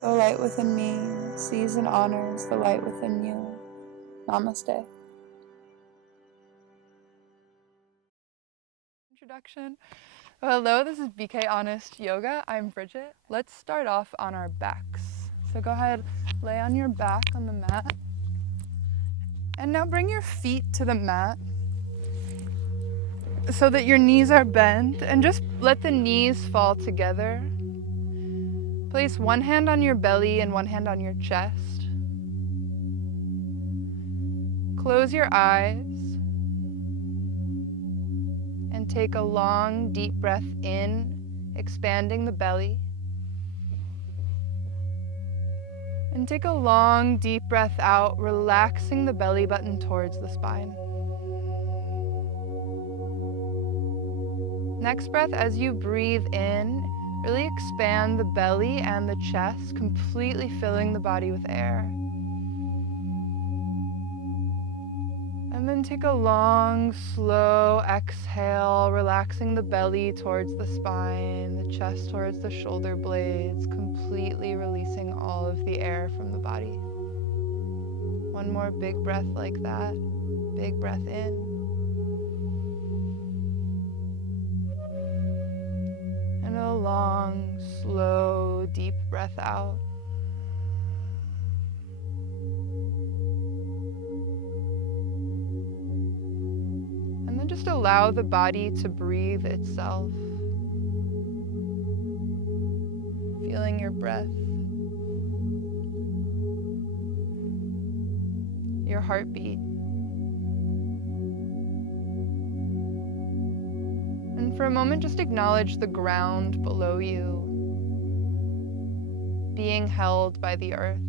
The light within me sees and honors the light within you. Namaste. Introduction. Hello, this is BK Honest Yoga. I'm Bridget. Let's start off on our backs. So go ahead, lay on your back on the mat. And now bring your feet to the mat so that your knees are bent, and just let the knees fall together. Place one hand on your belly and one hand on your chest. Close your eyes and take a long, deep breath in, expanding the belly. And take a long, deep breath out, relaxing the belly button towards the spine. Next breath, as you breathe in, really expand the belly and the chest, completely filling the body with air. And then take a long, slow exhale, relaxing the belly towards the spine, the chest towards the shoulder blades, completely releasing all of the air from the body. One more big breath like that. Big breath in. And a long, slow, deep breath out. And then just allow the body to breathe itself. Feeling your breath, your heartbeat. And for a moment, just acknowledge the ground below you, being held by the earth.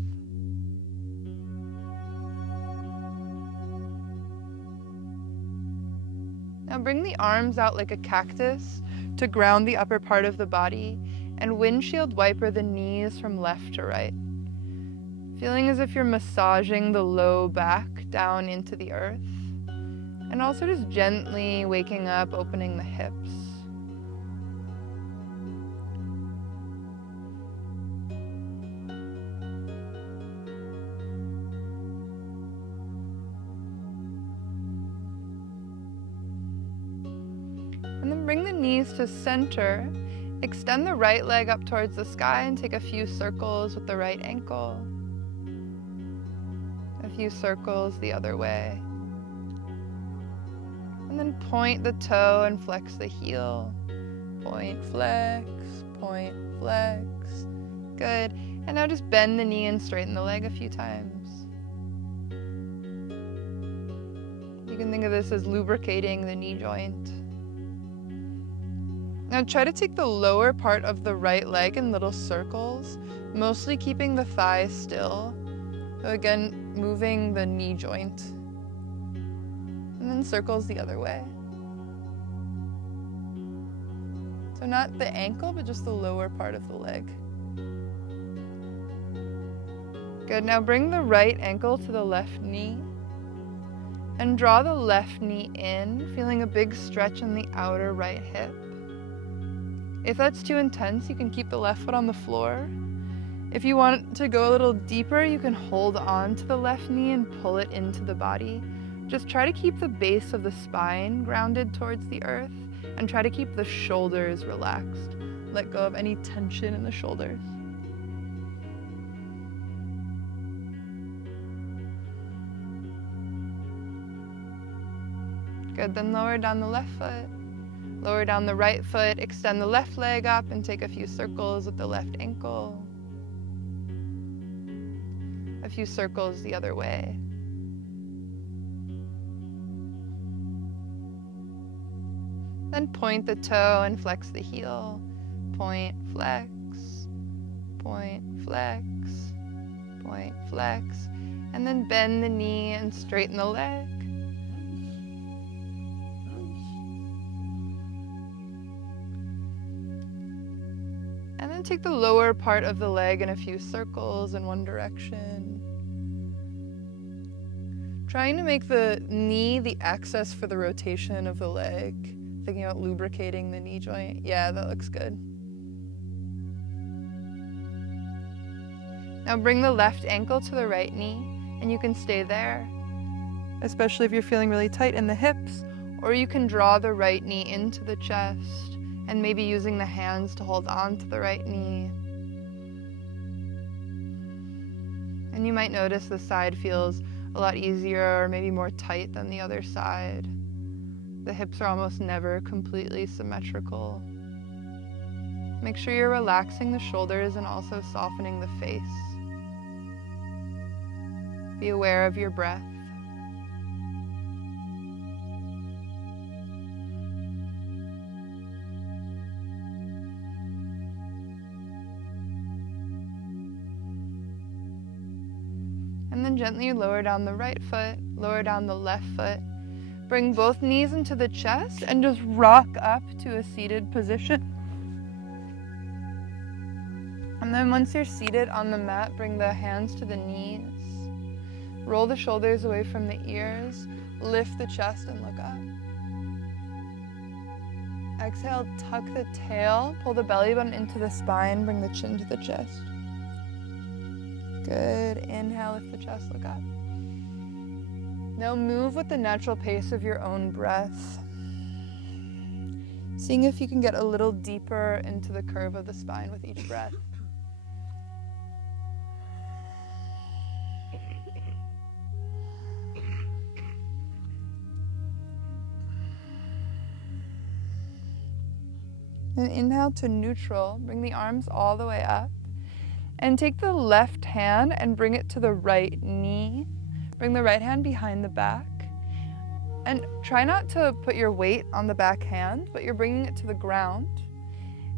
Now bring the arms out like a cactus to ground the upper part of the body, and windshield wiper the knees from left to right. Feeling as if you're massaging the low back down into the earth, and also just gently waking up, opening the hips. And then bring the knees to center. Extend the right leg up towards the sky and take a few circles with the right ankle. A few circles the other way. And then point the toe and flex the heel. Point, flex, point, flex. Good. And now just bend the knee and straighten the leg a few times. You can think of this as lubricating the knee joint. Now try to take the lower part of the right leg in little circles, mostly keeping the thigh still. So again, moving the knee joint. And then circles the other way. So not the ankle, but just the lower part of the leg. Good, now bring the right ankle to the left knee. And draw the left knee in, feeling a big stretch in the outer right hip. If that's too intense, you can keep the left foot on the floor. If you want to go a little deeper, you can hold on to the left knee and pull it into the body. Just try to keep the base of the spine grounded towards the earth, and try to keep the shoulders relaxed. Let go of any tension in the shoulders. Good, then lower down the left foot. Lower down the right foot, extend the left leg up and take a few circles with the left ankle. A few circles the other way. Then point the toe and flex the heel. Point, flex, point, flex, point, flex. And then bend the knee and straighten the leg. And then take the lower part of the leg in a few circles in one direction. Trying to make the knee the axis for the rotation of the leg. Thinking about lubricating the knee joint. Yeah, that looks good. Now bring the left ankle to the right knee, and you can stay there, especially if you're feeling really tight in the hips, or you can draw the right knee into the chest and maybe using the hands to hold on to the right knee. And you might notice the side feels a lot easier or maybe more tight than the other side. The hips are almost never completely symmetrical. Make sure you're relaxing the shoulders and also softening the face. Be aware of your breath. And then gently lower down the right foot, lower down the left foot. Bring both knees into the chest and just rock up to a seated position. And then once you're seated on the mat, bring the hands to the knees. Roll the shoulders away from the ears. Lift the chest and look up. Exhale, tuck the tail. Pull the belly button into the spine. Bring the chin to the chest. Good. Inhale, lift the chest, look up. Now move with the natural pace of your own breath. Seeing if you can get a little deeper into the curve of the spine with each breath. And inhale to neutral. Bring the arms all the way up. And take the left hand and bring it to the right knee. Bring the right hand behind the back. And try not to put your weight on the back hand, but you're bringing it to the ground.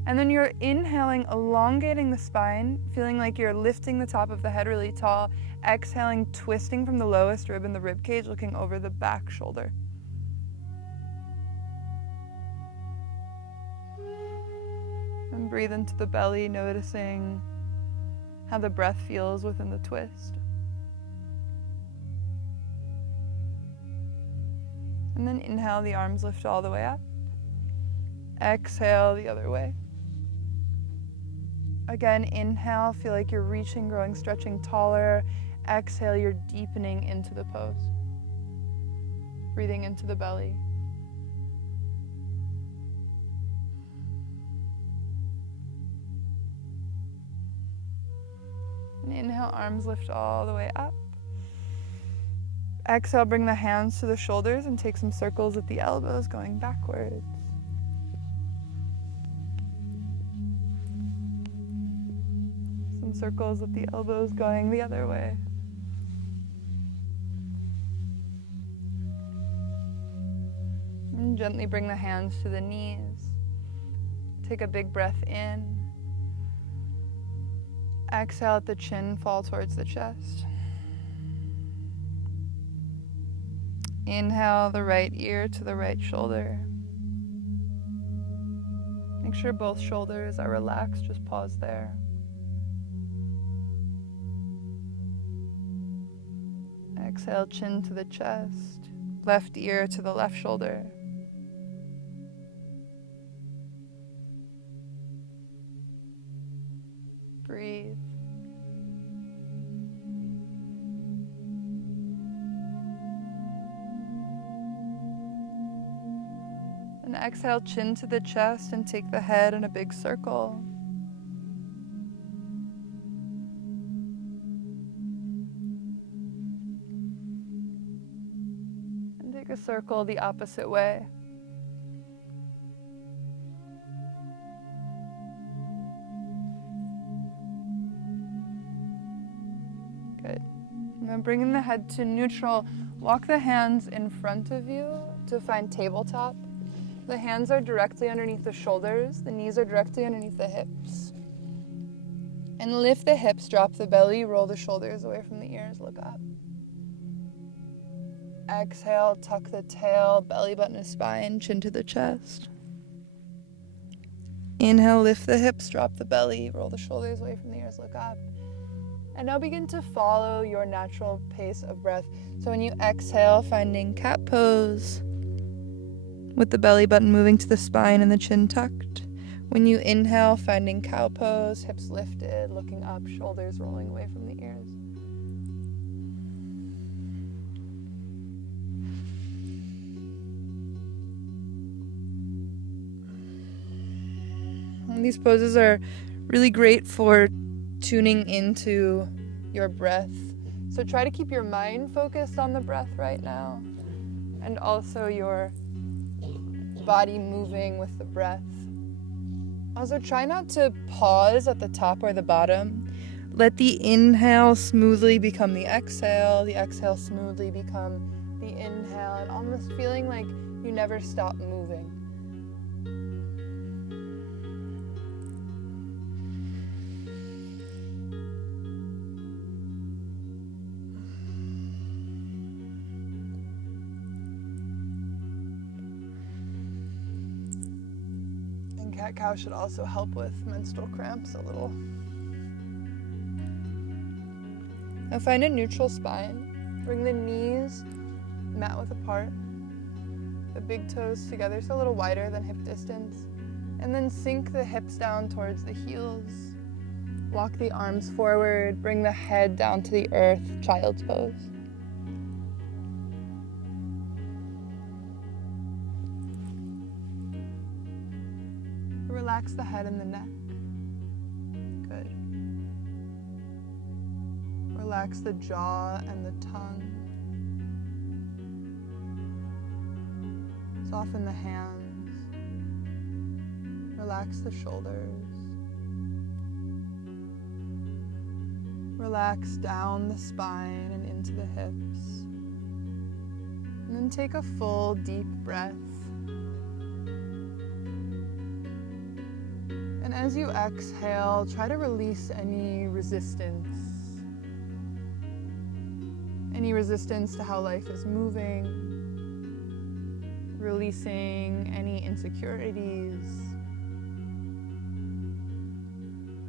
And then you're inhaling, elongating the spine, feeling like you're lifting the top of the head really tall. Exhaling, twisting from the lowest rib in the rib cage, looking over the back shoulder. And breathe into the belly, noticing how the breath feels within the twist. And then inhale, the arms lift all the way up. Exhale the other way. Again, inhale, feel like you're reaching, growing, stretching taller. Exhale, you're deepening into the pose. Breathing into the belly. And inhale, arms lift all the way up. Exhale, bring the hands to the shoulders and take some circles at the elbows, going backwards. Some circles at the elbows, going the other way. And gently bring the hands to the knees. Take a big breath in. Exhale, let the chin fall towards the chest. Inhale, the right ear to the right shoulder. Make sure both shoulders are relaxed, just pause there. Exhale, chin to the chest, left ear to the left shoulder. Breathe. And exhale, chin to the chest and take the head in a big circle. And take a circle the opposite way. Good. Now bringing the head to neutral, walk the hands in front of you to find tabletop. The hands are directly underneath the shoulders, the knees are directly underneath the hips. And lift the hips, drop the belly, roll the shoulders away from the ears, look up. Exhale, tuck the tail, belly button to spine, chin to the chest. Inhale, lift the hips, drop the belly, roll the shoulders away from the ears, look up. And now begin to follow your natural pace of breath. So when you exhale, finding cat pose, with the belly button moving to the spine and the chin tucked. When you inhale, finding cow pose, hips lifted, looking up, shoulders rolling away from the ears. And these poses are really great for tuning into your breath. So try to keep your mind focused on the breath right now, and also your body moving with the breath. Also, try not to pause at the top or the bottom. Let the inhale smoothly become the exhale smoothly become the inhale, and almost feeling like you never stop moving. And cat-cow should also help with menstrual cramps a little. Now find a neutral spine. Bring the knees mat width apart, the big toes together, so a little wider than hip distance. And then sink the hips down towards the heels. Walk the arms forward, bring the head down to the earth, child's pose. Relax the head and the neck. Good. Relax the jaw and the tongue. Soften the hands. Relax the shoulders. Relax down the spine and into the hips. And then take a full deep breath. And as you exhale, try to release any resistance. Any resistance to how life is moving. Releasing any insecurities.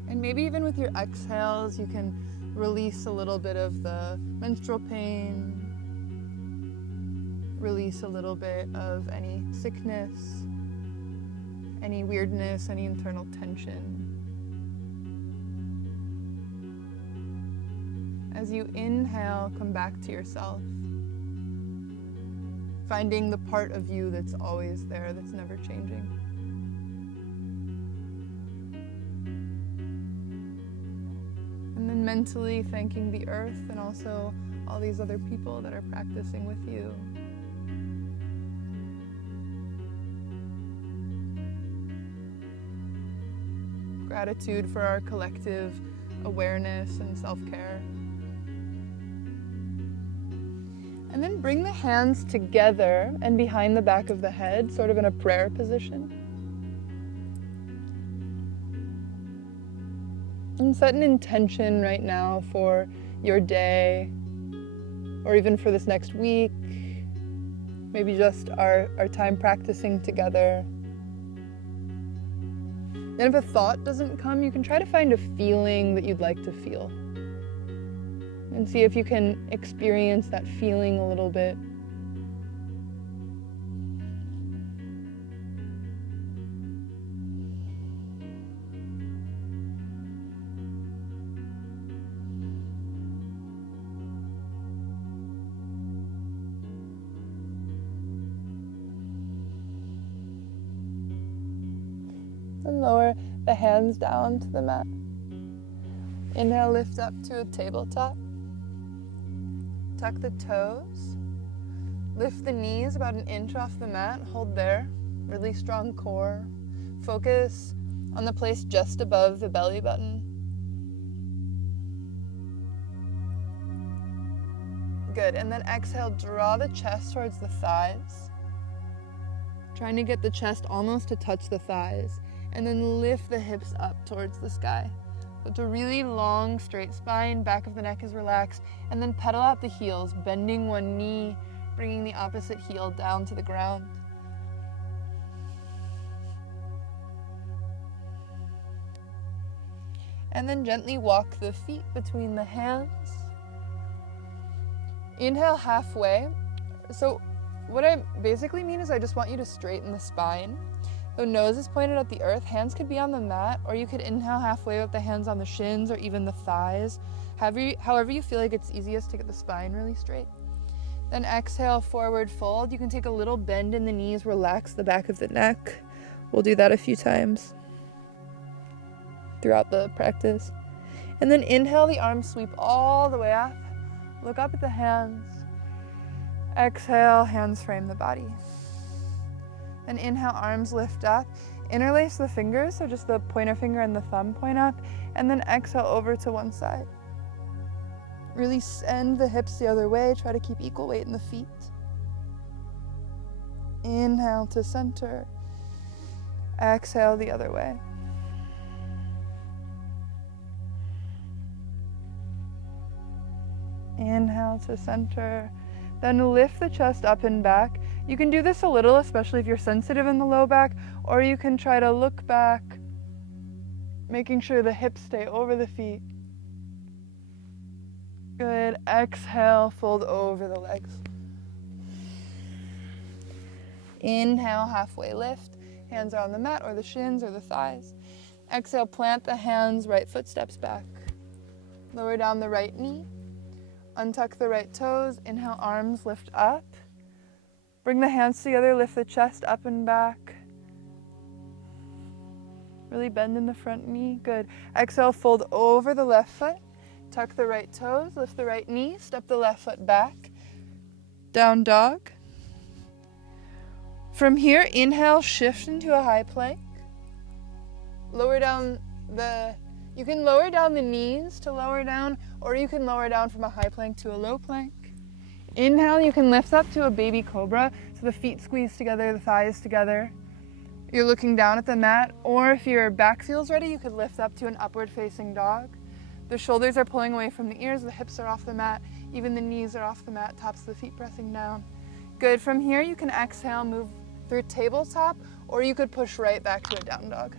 And maybe even with your exhales, you can release a little bit of the menstrual pain. Release a little bit of any sickness, any weirdness, any internal tension. As you inhale, come back to yourself, finding the part of you that's always there, that's never changing. And then mentally thanking the earth and also all these other people that are practicing with you. Gratitude for our collective awareness and self-care. And then bring the hands together and behind the back of the head, sort of in a prayer position. And set an intention right now for your day, or even for this next week, maybe just our time practicing together. And if a thought doesn't come, you can try to find a feeling that you'd like to feel. And see if you can experience that feeling a little bit. And lower the hands down to the mat. Inhale, lift up to a tabletop. Tuck the toes. Lift the knees about an inch off the mat. Hold there. Really strong core. Focus on the place just above the belly button. Good. And then exhale, draw the chest towards the thighs. Trying to get the chest almost to touch the thighs. And then lift the hips up towards the sky. So it's a really long, straight spine, back of the neck is relaxed, and then pedal out the heels, bending one knee, bringing the opposite heel down to the ground. And then gently walk the feet between the hands. Inhale halfway. So what I basically mean is I just want you to straighten the spine. The nose is pointed at the earth. Hands could be on the mat, or you could inhale halfway with the hands on the shins or even the thighs. However you feel like it's easiest to get the spine really straight. Then exhale, forward fold. You can take a little bend in the knees, relax the back of the neck. We'll do that a few times throughout the practice. And then inhale, the arms sweep all the way up. Look up at the hands. Exhale, hands frame the body. Then inhale, arms lift up. Interlace the fingers, so just the pointer finger and the thumb point up. And then exhale over to one side. Really send the hips the other way. Try to keep equal weight in the feet. Inhale to center. Exhale the other way. Inhale to center. Then lift the chest up and back. You can do this a little, especially if you're sensitive in the low back, or you can try to look back, making sure the hips stay over the feet. Good. Exhale, fold over the legs. Inhale, halfway lift. Hands are on the mat or the shins or the thighs. Exhale, plant the hands, right foot steps back. Lower down the right knee. Untuck the right toes. Inhale, arms lift up. Bring the hands together, lift the chest up and back. Really bend in the front knee. Good. Exhale, fold over the left foot. Tuck the right toes, lift the right knee, step the left foot back. Down dog. From here, inhale, shift into a high plank. You can lower down the knees to lower down, or you can lower down from a high plank to a low plank. Inhale, you can lift up to a baby cobra, so the feet squeeze together, the thighs together. You're looking down at the mat, or if your back feels ready, you could lift up to an upward facing dog. The shoulders are pulling away from the ears, the hips are off the mat, even the knees are off the mat, tops of the feet pressing down. Good. From here, you can exhale, move through tabletop, or you could push right back to a down dog.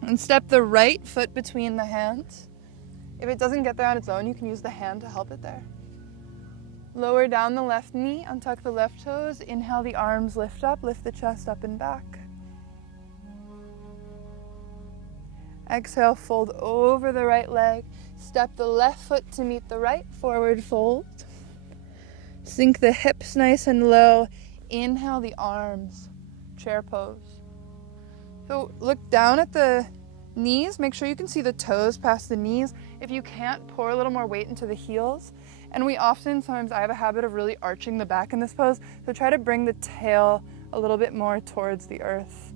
And step the right foot between the hands. If it doesn't get there on its own, you can use the hand to help it there. Lower down the left knee, untuck the left toes, inhale, the arms lift up, lift the chest up and back. Exhale, fold over the right leg, step the left foot to meet the right, forward fold. Sink the hips nice and low, inhale the arms, chair pose. So look down at the knees, make sure you can see the toes past the knees. If you can't, pour a little more weight into the heels. And sometimes I have a habit of really arching the back in this pose, so try to bring the tail a little bit more towards the earth.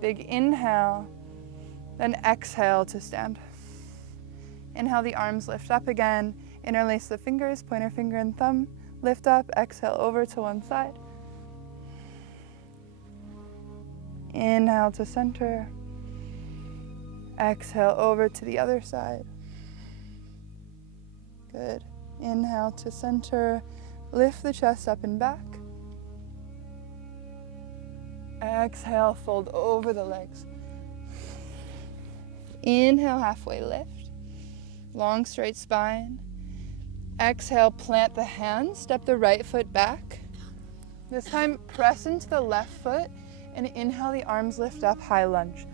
Big inhale, then exhale to stand. Inhale, the arms lift up again, interlace the fingers, pointer finger and thumb, lift up, exhale over to one side. Inhale to center. Exhale over to the other side. Good. Inhale to center. Lift the chest up and back. Exhale, fold over the legs. Inhale, halfway lift. Long straight spine. Exhale, plant the hands, step the right foot back. This time, press into the left foot and inhale, the arms lift up, high lunge.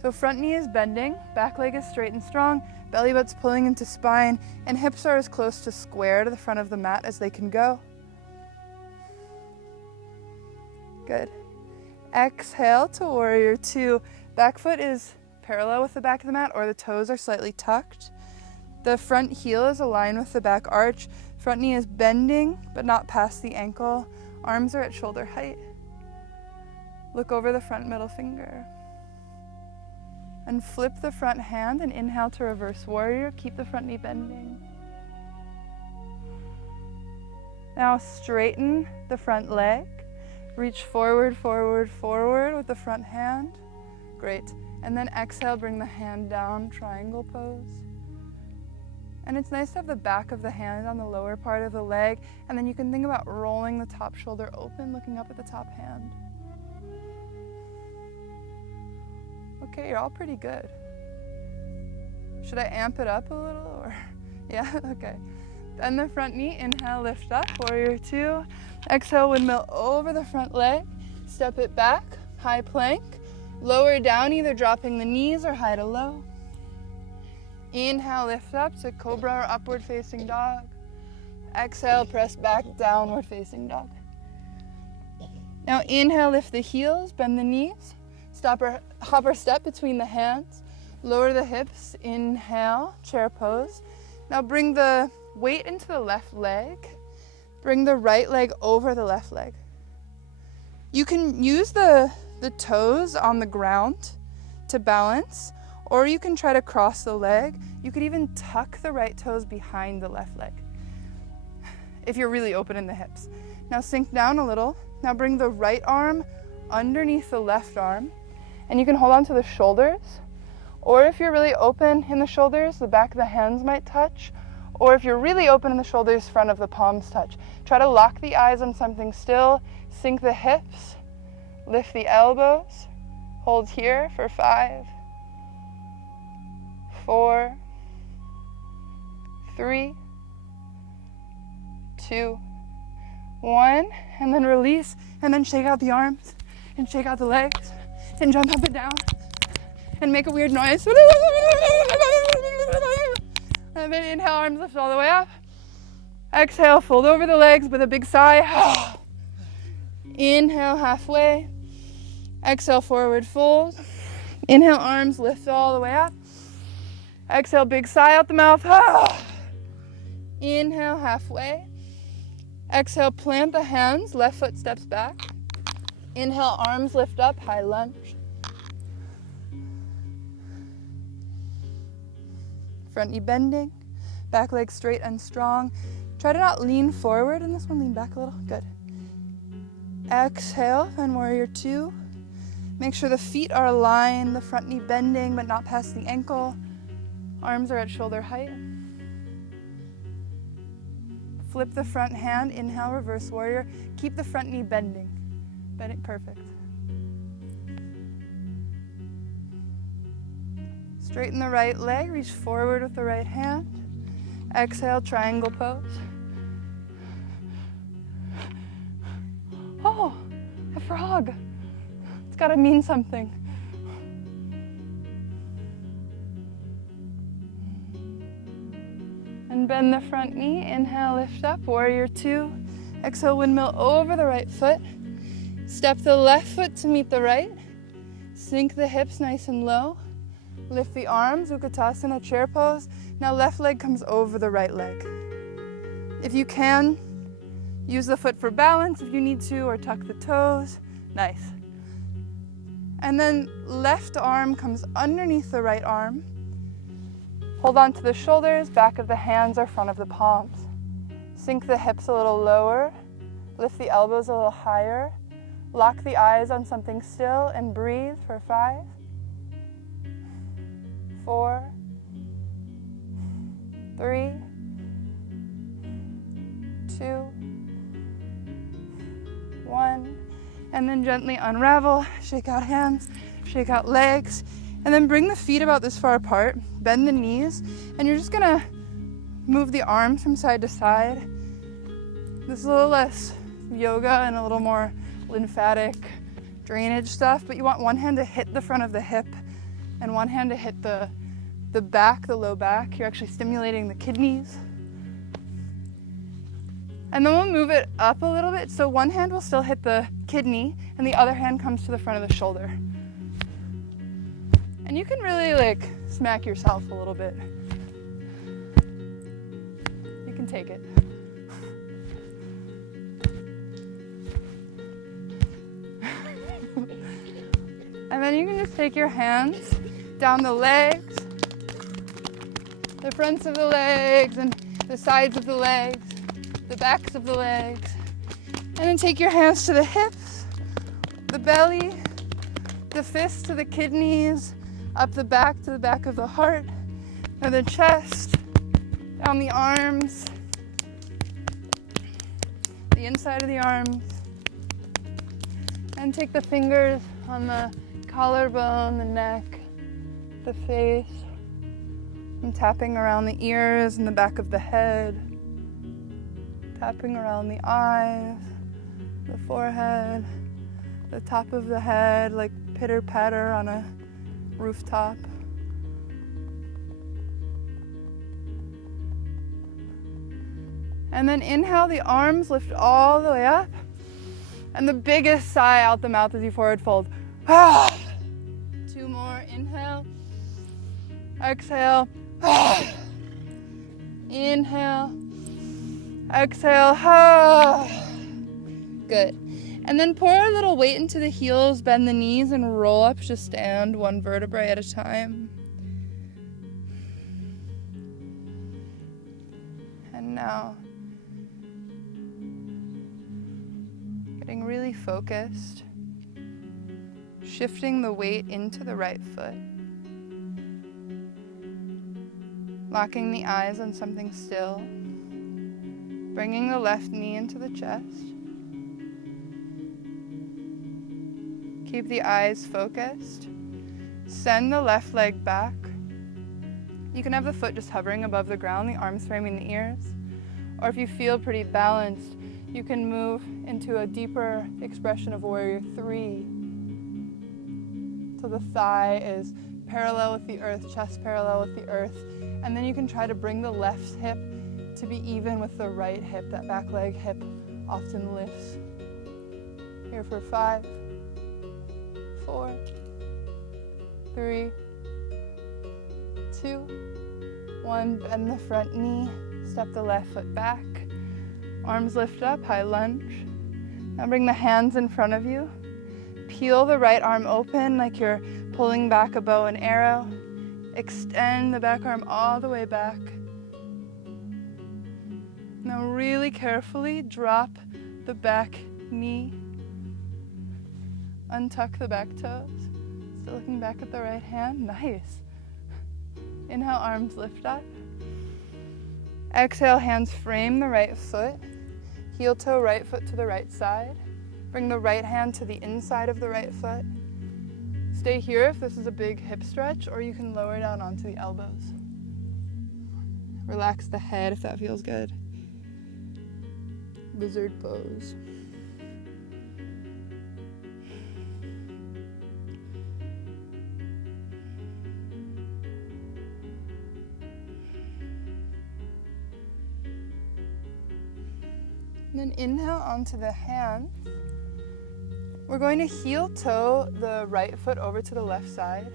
So front knee is bending, back leg is straight and strong, belly butt's pulling into spine, and hips are as close to square to the front of the mat as they can go. Good. Exhale to warrior two. Back foot is parallel with the back of the mat, or the toes are slightly tucked. The front heel is aligned with the back arch. Front knee is bending, but not past the ankle. Arms are at shoulder height. Look over the front middle finger. And flip the front hand and inhale to reverse warrior. Keep the front knee bending. Now straighten the front leg. Reach forward, forward, forward with the front hand. Great. And then exhale, bring the hand down, triangle pose. And it's nice to have the back of the hand on the lower part of the leg, and then you can think about rolling the top shoulder open, looking up at the top hand. Okay, you're all pretty good. Should I amp it up a little, or? Yeah, okay. Then the front knee, inhale, lift up, warrior two. Exhale, windmill over the front leg. Step it back, high plank. Lower down, either dropping the knees or high to low. Inhale, lift up to cobra or upward facing dog. Exhale, press back, downward facing dog. Now inhale, lift the heels, bend the knees. Stop or hop or step between the hands. Lower the hips, inhale, chair pose. Now bring the weight into the left leg. Bring the right leg over the left leg. You can use the toes on the ground to balance, or you can try to cross the leg. You could even tuck the right toes behind the left leg if you're really open in the hips. Now sink down a little. Now bring the right arm underneath the left arm, and you can hold on to the shoulders, or if you're really open in the shoulders, the back of the hands might touch, or if you're really open in the shoulders, front of the palms touch. Try to lock the eyes on something still, sink the hips, lift the elbows, hold here for 5, 4, 3, 2, 1, and then release, and then shake out the arms, and shake out the legs, and jump up and down, and make a weird noise. And then inhale, arms lift all the way up. Exhale, fold over the legs with a big sigh. Inhale, halfway. Exhale, forward fold. Inhale, arms lift all the way up. Exhale, big sigh out the mouth. Inhale, halfway. Exhale, plant the hands, left foot steps back. Inhale, arms lift up, high lunge. Front knee bending, back leg straight and strong. Try to not lean forward, and this one lean back a little, good. Exhale, and warrior 2. Make sure the feet are aligned, the front knee bending, but not past the ankle. Arms are at shoulder height. Flip the front hand, inhale, reverse warrior. Keep the front knee bending. Bending, perfect. Straighten the right leg, reach forward with the right hand. Exhale, triangle pose. Oh, a frog. It's gotta mean something. And bend the front knee, inhale, lift up, warrior 2. Exhale, windmill over the right foot. Step the left foot to meet the right. Sink the hips nice and low. Lift the arms, Utkatasana, chair pose. Now left leg comes over the right leg. If you can, use the foot for balance if you need to, or tuck the toes. Nice. And then left arm comes underneath the right arm. Hold on to the shoulders, back of the hands or front of the palms. Sink the hips a little lower. Lift the elbows a little higher. Lock the eyes on something still and breathe for 5, 4, 3, 2, 1. And then gently unravel, shake out hands, shake out legs, and then bring the feet about this far apart, bend the knees, and you're just gonna move the arms from side to side. This is a little less yoga and a little more lymphatic drainage stuff, but you want one hand to hit the front of the hip and one hand to hit the back, the low back. You're actually stimulating the kidneys. And then we'll move it up a little bit, so one hand will still hit the kidney and the other hand comes to the front of the shoulder. And you can really smack yourself a little bit. You can take it. And then you can just take your hands down the legs, the fronts of the legs and the sides of the legs, the backs of the legs. And then take your hands to the hips, the belly, the fists to the kidneys, up the back to the back of the heart, and the chest, down the arms, the inside of the arms. And take the fingers on the collarbone, the neck, the face, and tapping around the ears and the back of the head, tapping around the eyes, the forehead, the top of the head, like pitter patter on a rooftop. And then inhale, the arms lift all the way up. And the biggest sigh out the mouth as you forward fold. 2 more, inhale. Exhale. Inhale. Exhale. Good. And then pour a little weight into the heels, bend the knees, and roll up to stand, 1 vertebrae at a time. And now, getting really focused, shifting the weight into the right foot, locking the eyes on something still, bringing the left knee into the chest. Keep the eyes focused. Send the left leg back. You can have the foot just hovering above the ground, the arms framing the ears. Or if you feel pretty balanced, you can move into a deeper expression of warrior 3. So the thigh is parallel with the earth, chest parallel with the earth. And then you can try to bring the left hip to be even with the right hip. That back leg hip often lifts. Here for 5, 4, 3, 2, 1. Bend the front knee, step the left foot back. Arms lift up, high lunge. Now bring the hands in front of you. Peel the right arm open like you're pulling back a bow and arrow. Extend the back arm all the way back. Now really carefully drop the back knee. Untuck the back toes. Still looking back at the right hand. Nice. Inhale, arms lift up. Exhale, hands frame the right foot. Heel toe right foot to the right side. Bring the right hand to the inside of the right foot. Stay here if this is a big hip stretch, or you can lower down onto the elbows. Relax the head if that feels good. Lizard pose. And then inhale onto the hands. We're going to heel toe the right foot over to the left side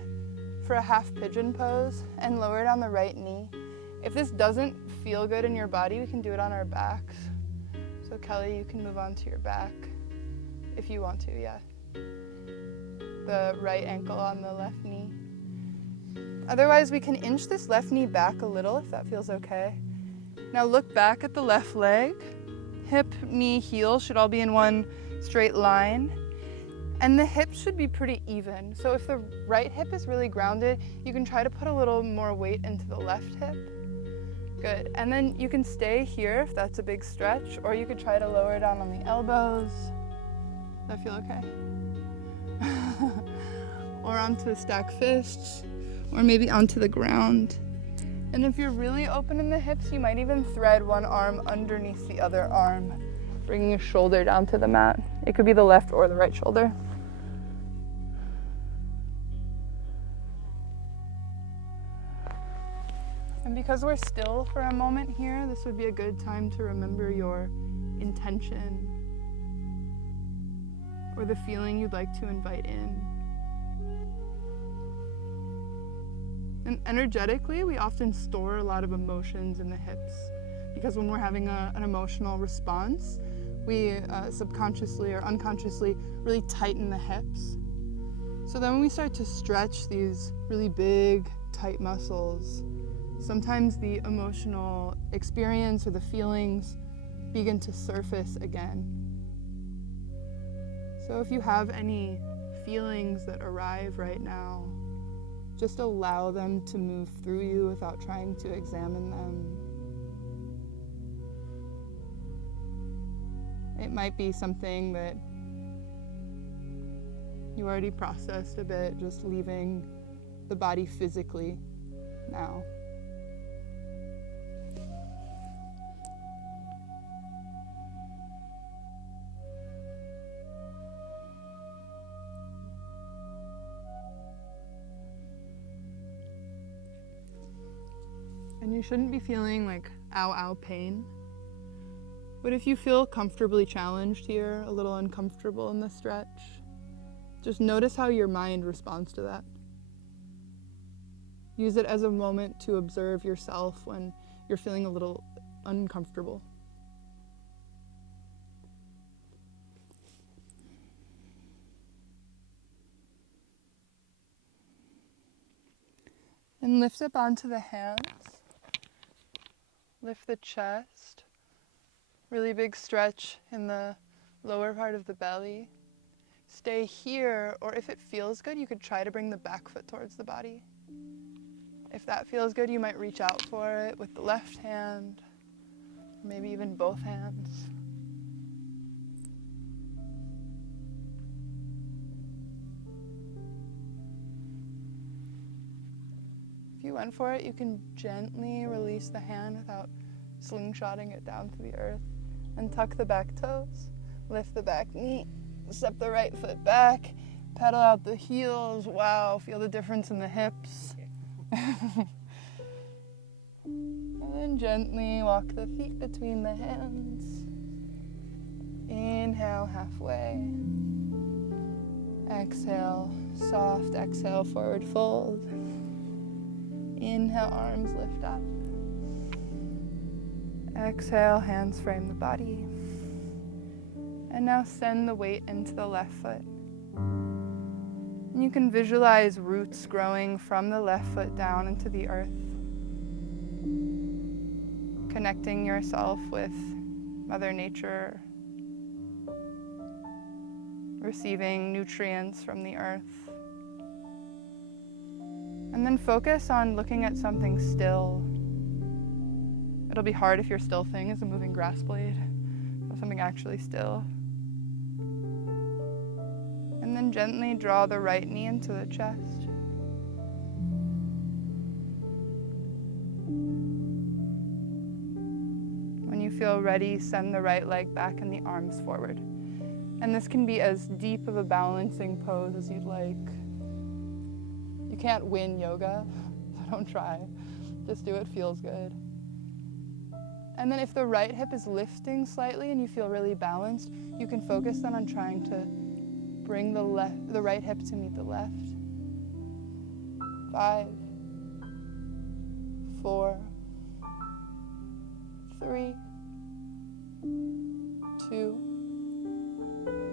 for a half pigeon pose and lower down the right knee. If this doesn't feel good in your body, we can do it on our backs. So Kelly, you can move on to your back if you want to, yeah. The right ankle on the left knee. Otherwise, we can inch this left knee back a little if that feels okay. Now look back at the left leg. Hip, knee, heel should all be in one straight line. And the hips should be pretty even. So if the right hip is really grounded, you can try to put a little more weight into the left hip. Good. And then you can stay here if that's a big stretch, or you could try to lower down on the elbows. Does that feel okay? Or onto stack fists, or maybe onto the ground. And if you're really open in the hips, you might even thread one arm underneath the other arm, bringing your shoulder down to the mat. It could be the left or the right shoulder. And because we're still for a moment here, this would be a good time to remember your intention or the feeling you'd like to invite in. And energetically, we often store a lot of emotions in the hips because when we're having an emotional response, we subconsciously or unconsciously really tighten the hips. So then when we start to stretch these really big, tight muscles, sometimes the emotional experience or the feelings begin to surface again. So if you have any feelings that arrive right now, just allow them to move through you without trying to examine them. It might be something that you already processed a bit, just leaving the body physically now. And you shouldn't be feeling like ow, ow pain. But if you feel comfortably challenged here, a little uncomfortable in the stretch, just notice how your mind responds to that. Use it as a moment to observe yourself when you're feeling a little uncomfortable. And lift up onto the hands. Lift the chest. Really big stretch in the lower part of the belly. Stay here, or if it feels good, you could try to bring the back foot towards the body. If that feels good, you might reach out for it with the left hand, maybe even both hands. If you went for it, you can gently release the hand without slingshotting it down to the earth, and tuck the back toes, lift the back knee, step the right foot back, pedal out the heels. Wow, feel the difference in the hips. And then gently walk the feet between the hands. Inhale halfway. Exhale, soft exhale, forward fold. Inhale, arms lift up. Exhale, hands frame the body. And now send the weight into the left foot. And you can visualize roots growing from the left foot down into the earth, connecting yourself with Mother Nature, receiving nutrients from the earth. And then focus on looking at something still. It'll be hard if your still thing is a moving grass blade, or something actually still. And then gently draw the right knee into the chest. When you feel ready, send the right leg back and the arms forward. And this can be as deep of a balancing pose as you'd like. You can't win yoga, so don't try. Just do what feels good. And then if the right hip is lifting slightly and you feel really balanced, you can focus then on trying to bring the right hip to meet the left. 5, 4, 3, 2,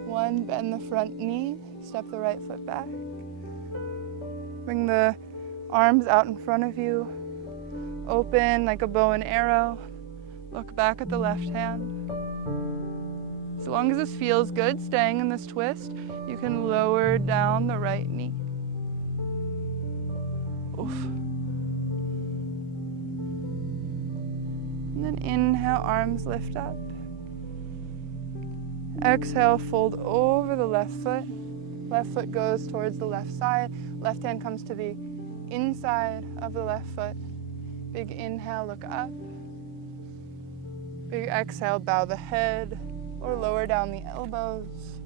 1. Bend the front knee, step the right foot back. Bring the arms out in front of you, open like a bow and arrow. Look back at the left hand. As long as this feels good, staying in this twist, you can lower down the right knee. Oof. And then inhale, arms lift up. Exhale, fold over the left foot. Left foot goes towards the left side. Left hand comes to the inside of the left foot. Big inhale, look up. Big exhale, bow the head or lower down the elbows.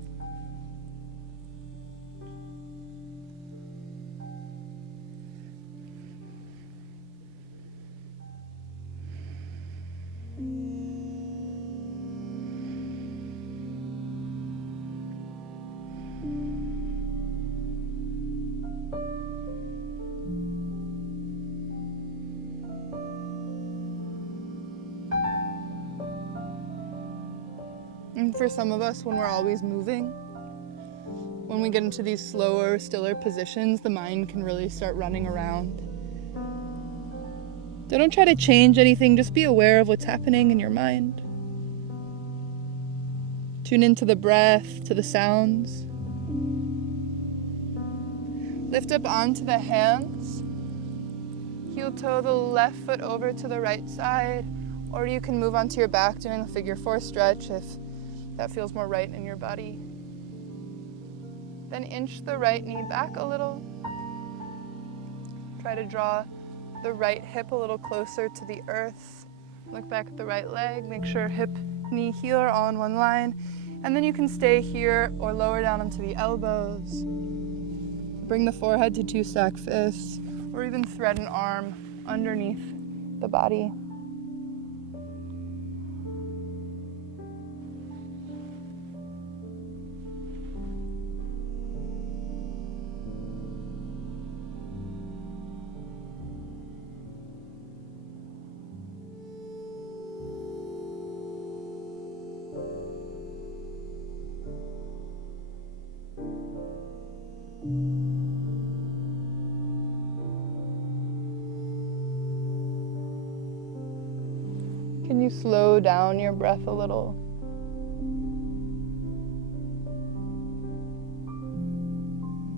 And for some of us, when we're always moving, when we get into these slower, stiller positions, the mind can really start running around. So don't try to change anything, just be aware of what's happening in your mind. Tune into the breath, to the sounds. Lift up onto the hands. Heel toe the left foot over to the right side, or you can move onto your back doing a figure 4 stretch if that feels more right in your body. Then inch the right knee back a little. Try to draw the right hip a little closer to the earth. Look back at the right leg. Make sure hip, knee, heel are all in one line. And then you can stay here or lower down onto the elbows. Bring the forehead to 2 stack fists, or even thread an arm underneath the body. Can you slow down your breath a little?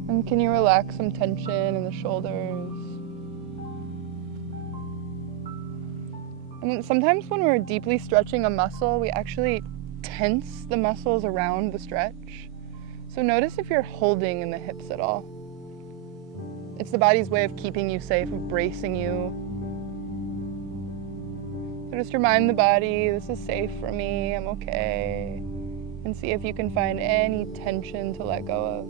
And can you relax some tension in the shoulders? And then sometimes when we're deeply stretching a muscle, we actually tense the muscles around the stretch. So notice if you're holding in the hips at all. It's the body's way of keeping you safe, of bracing you. So just remind the body, this is safe for me, I'm okay. And see if you can find any tension to let go of.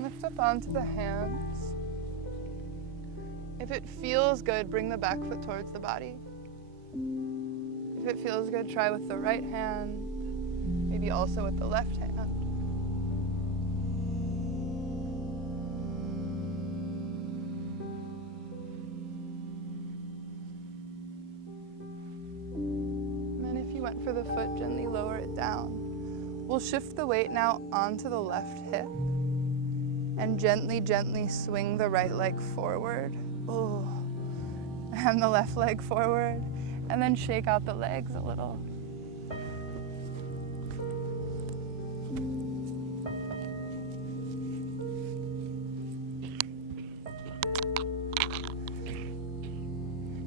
Lift up onto the hands. If it feels good, bring the back foot towards the body. If it feels good, try with the right hand, maybe also with the left hand. And then if you went for the foot, gently lower it down. We'll shift the weight now onto the left hip. And gently, gently swing the right leg forward. Oh, and the left leg forward. And then shake out the legs a little.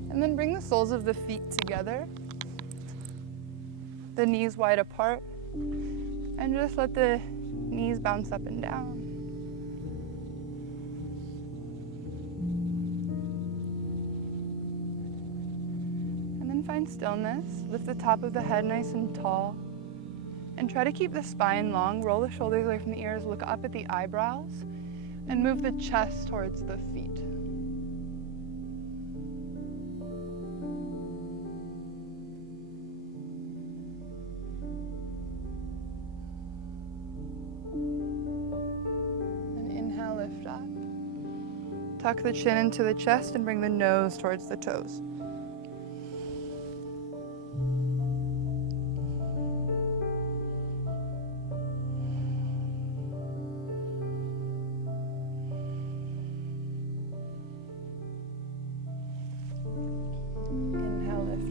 And then bring the soles of the feet together. The knees wide apart. And just let the knees bounce up and down. Find stillness. Lift the top of the head nice and tall. And try to keep the spine long. Roll the shoulders away from the ears. Look up at the eyebrows. And move the chest towards the feet. And inhale, lift up. Tuck the chin into the chest and bring the nose towards the toes.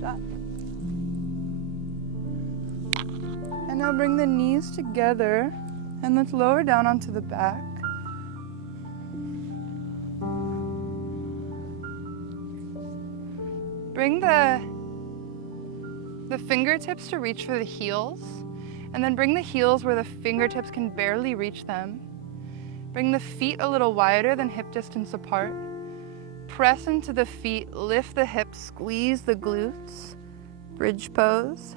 Up. And now bring the knees together and let's lower down onto the back. Bring the fingertips to reach for the heels, and then bring the heels where the fingertips can barely reach them. Bring the feet a little wider than hip distance apart. Press into the feet, lift the hips, squeeze the glutes, bridge pose.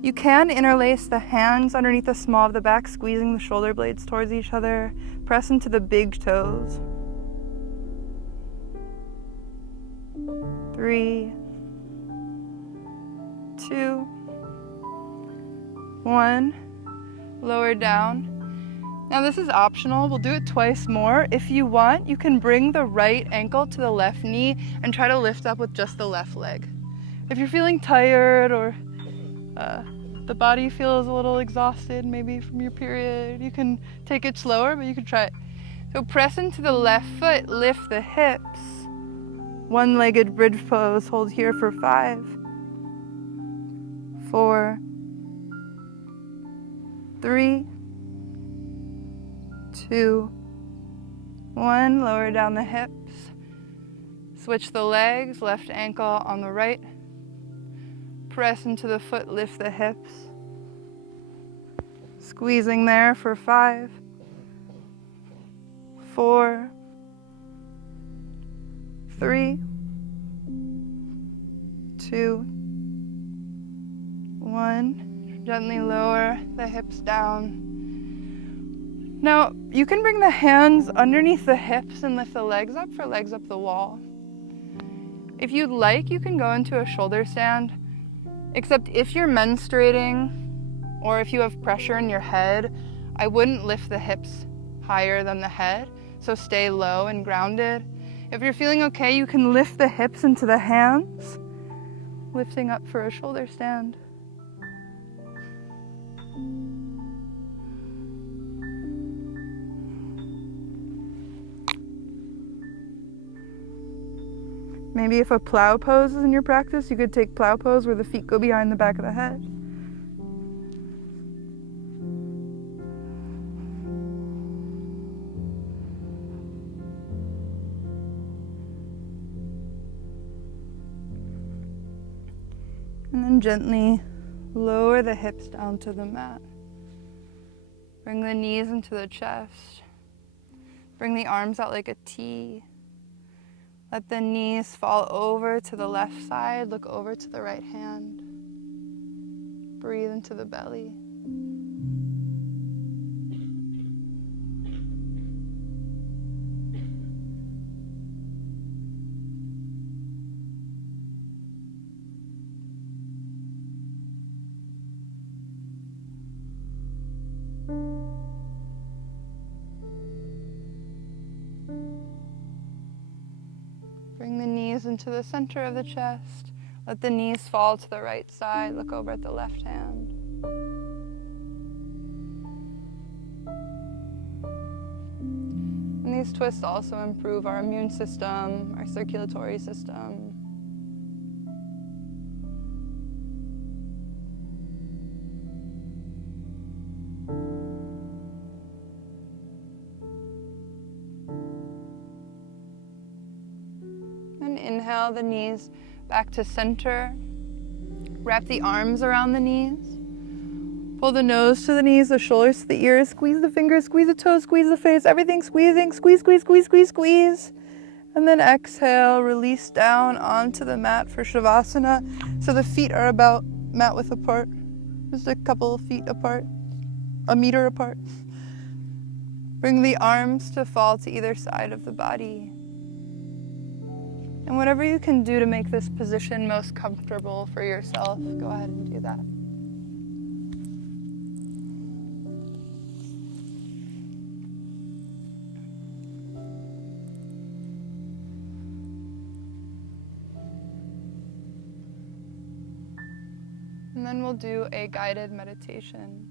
You can interlace the hands underneath the small of the back, squeezing the shoulder blades towards each other. Press into the big toes. 3, 2, 1. Lower down. Now this is optional, we'll do it twice more. If you want, you can bring the right ankle to the left knee and try to lift up with just the left leg. If you're feeling tired or the body feels a little exhausted, maybe from your period, you can take it slower, but you can try it. So press into the left foot, lift the hips. One-legged bridge pose, hold here for 5, 4, 3, 2, 1. Lower down the hips. Switch the legs, left ankle on the right. Press into the foot, lift the hips. Squeezing there for 5, 4, 3, 2, 1. Gently lower the hips down. Now, you can bring the hands underneath the hips and lift the legs up for legs up the wall. If you'd like, you can go into a shoulder stand, except if you're menstruating or if you have pressure in your head, I wouldn't lift the hips higher than the head, so stay low and grounded. If you're feeling okay, you can lift the hips into the hands, lifting up for a shoulder stand. Maybe if a plow pose is in your practice, you could take plow pose where the feet go behind the back of the head. And then gently lower the hips down to the mat. Bring the knees into the chest. Bring the arms out like a T. Let the knees fall over to the left side. Look over to the right hand. Breathe into the belly. Bring the knees into the center of the chest. Let the knees fall to the right side. Look over at the left hand. And these twists also improve our immune system, our circulatory system. Inhale the knees back to center. Wrap the arms around the knees. Pull the nose to the knees, the shoulders to the ears. Squeeze the fingers, squeeze the toes, squeeze the face. Everything squeezing. Squeeze, squeeze, squeeze, squeeze, squeeze. And then exhale, release down onto the mat for Shavasana. So the feet are about mat width apart. Just a couple of feet apart. A meter apart. Bring the arms to fall to either side of the body. And whatever you can do to make this position most comfortable for yourself, go ahead and do that. And then we'll do a guided meditation.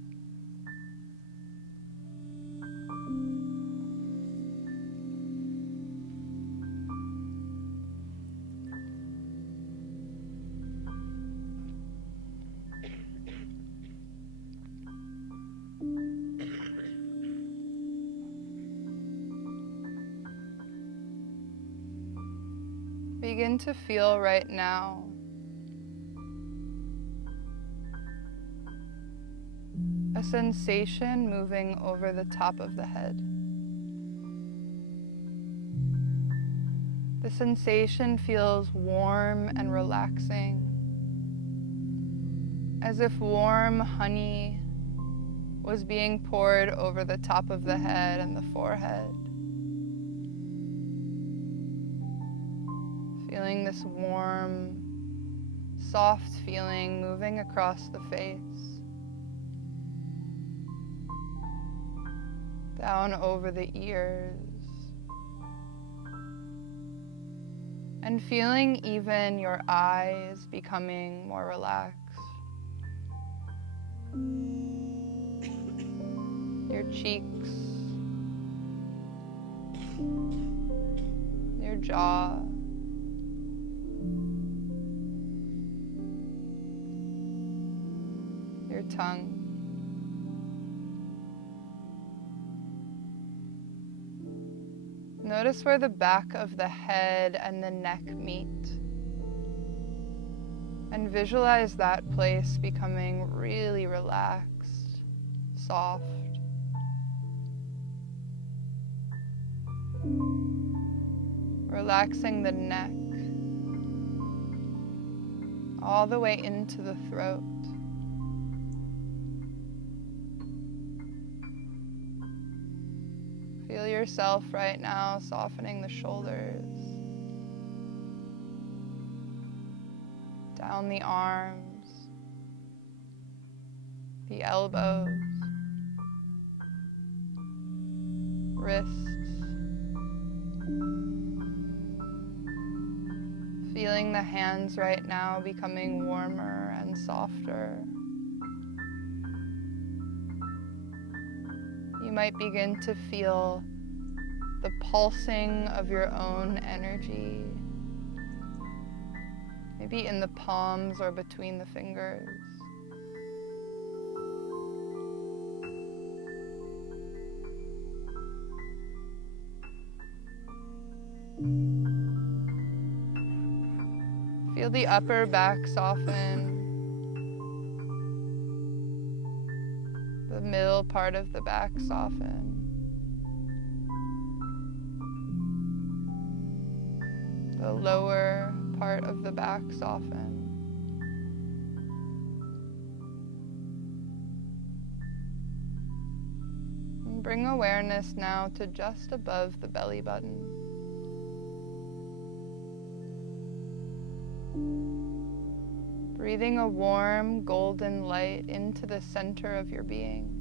Begin to feel right now a sensation moving over the top of the head. The sensation feels warm and relaxing, as if warm honey was being poured over the top of the head and the forehead. Feeling this warm, soft feeling moving across the face. down over the ears, and feeling even your eyes becoming more relaxed. Your cheeks, your jaw, your tongue. Notice where the back of the head and the neck meet, and visualize that place becoming really relaxed, soft. Relaxing the neck all the way into the throat. Feel yourself right now softening the shoulders, down the arms, the elbows, wrists. Feeling the hands right now becoming warmer and softer. You might begin to feel the pulsing of your own energy, maybe in the palms or between the fingers. Feel the upper back soften. The middle part of the back soften. The lower part of the back soften. And bring awareness now to just above the belly button. Breathing a warm golden light into the center of your being.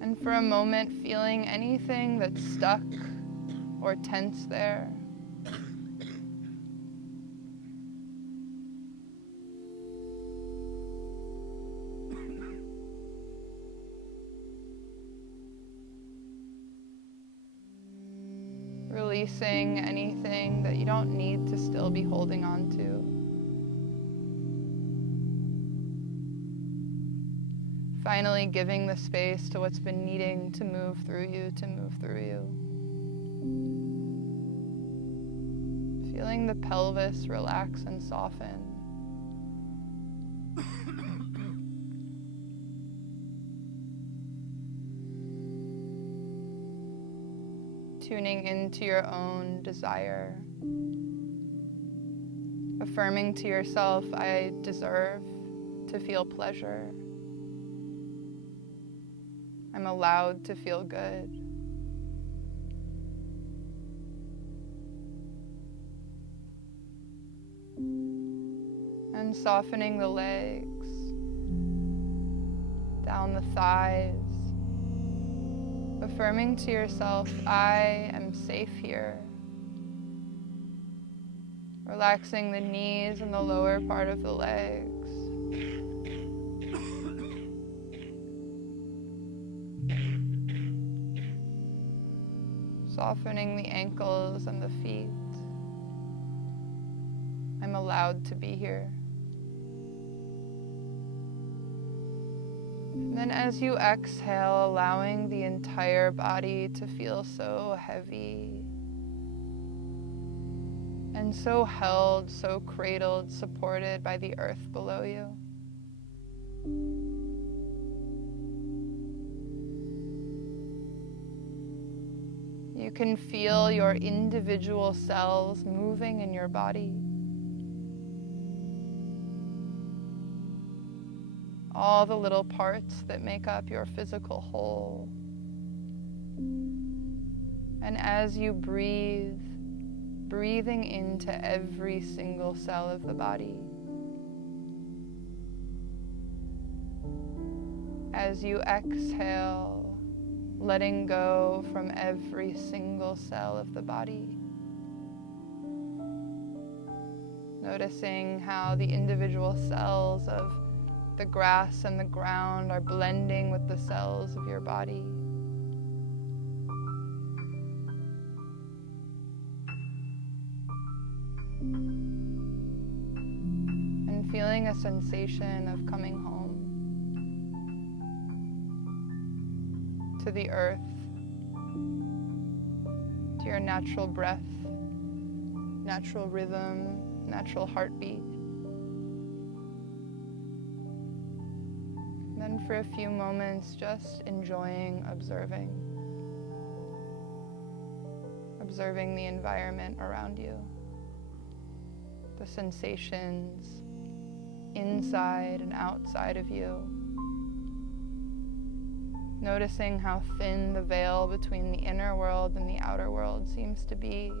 And for a moment, feeling anything that's stuck or tense there. Releasing anything that you don't need to still be holding on to. Finally giving the space to what's been needing to move through you to move through you. Feeling the pelvis relax and soften. Tuning into your own desire. Affirming to yourself, I deserve to feel pleasure. I'm allowed to feel good. And softening the legs, down the thighs. Affirming to yourself, I am safe here. Relaxing the knees and the lower part of the legs. Softening the ankles and the feet. I'm allowed to be here. And then as you exhale, allowing the entire body to feel so heavy and so held, so cradled, supported by the earth below you. You can feel your individual cells moving in your body. All the little parts that make up your physical whole. And as you breathe, breathing into every single cell of the body. As you exhale, letting go from every single cell of the body. Noticing how the individual cells of the grass and the ground are blending with the cells of your body. And feeling a sensation of coming home to the earth, to your natural breath, natural rhythm, natural heartbeat. And then for a few moments, just enjoying observing the environment around you, the sensations inside and outside of you. Noticing how thin the veil between the inner world and the outer world seems to be.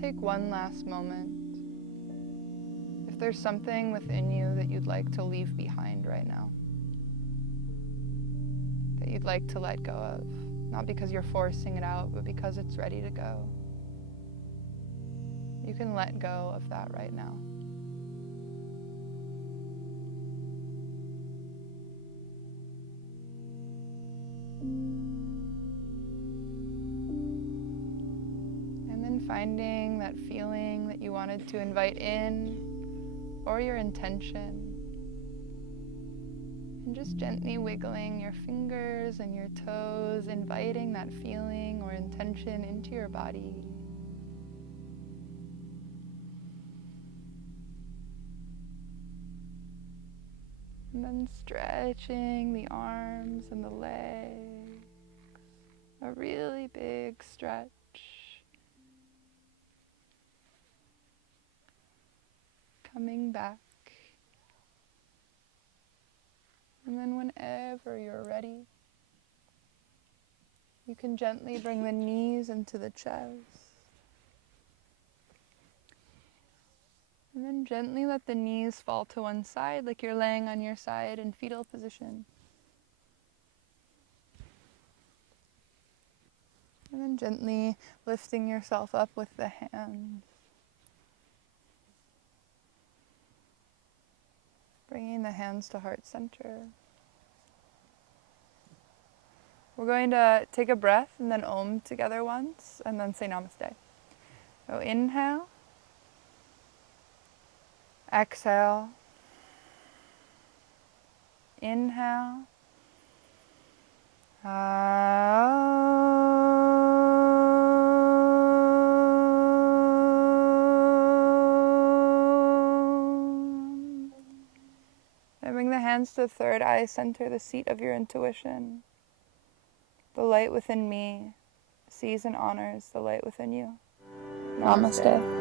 Take one last moment. If there's something within you that you'd like to leave behind right now, that you'd like to let go of, not because you're forcing it out, but because it's ready to go, you can let go of that right now. Finding that feeling that you wanted to invite in, or your intention, and just gently wiggling your fingers and your toes, inviting that feeling or intention into your body. And then stretching the arms and the legs, a really big stretch. Coming back, and then whenever you're ready, you can gently bring the knees into the chest, and then gently let the knees fall to one side like you're laying on your side in fetal position. And then gently lifting yourself up with the hands. Bringing the hands to heart center. We're going to take a breath and then Om together once and then say Namaste. So inhale. Exhale. Inhale. And bring the hands to the third eye center, the seat of your intuition. The light within me sees and honors the light within you. Namaste.